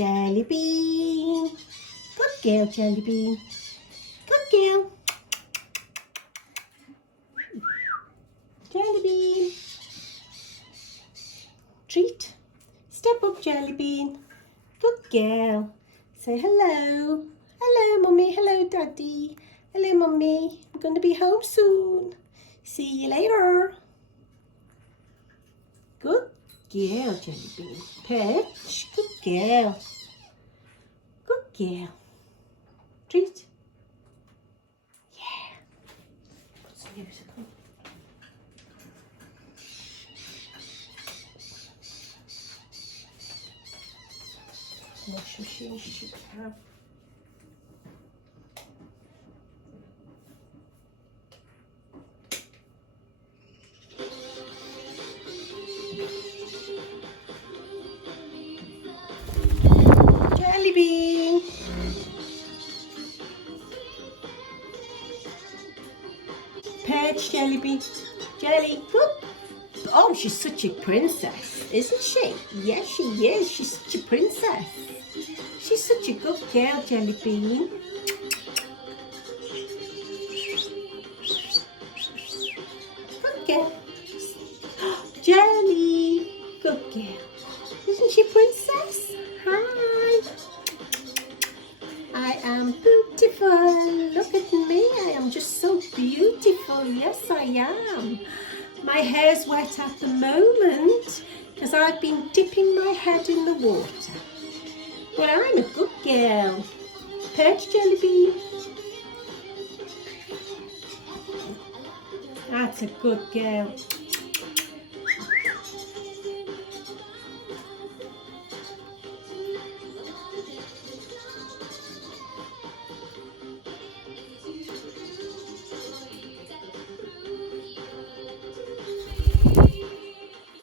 Jelly Bean. Good girl, Jelly Bean. Good girl. Jelly Bean. Treat. Step up, Jelly Bean. Good girl. Say hello. Hello, Mummy. Hello, Daddy. Hello, Mummy. I'm going to be home soon. See you later. Good girl, Jelly Bean. Perch. Good girl. Good girl. Treat. Yeah. Put some music on. Wash machine should have. Jelly Bean. Perch, Jelly Bean. Jelly. Whoop. Oh, she's such a princess, isn't she? Yes, she is. She's such a princess. She's such a good girl, Jelly Bean. Good girl. Jelly. Good girl. Isn't she princess? Hi. I am beautiful. Look at me. I am just so beautiful. Yes, I am. My hair's wet at the moment because I've been dipping my head in the water. But I'm a good girl. Perch, Jelly Bean. That's a good girl.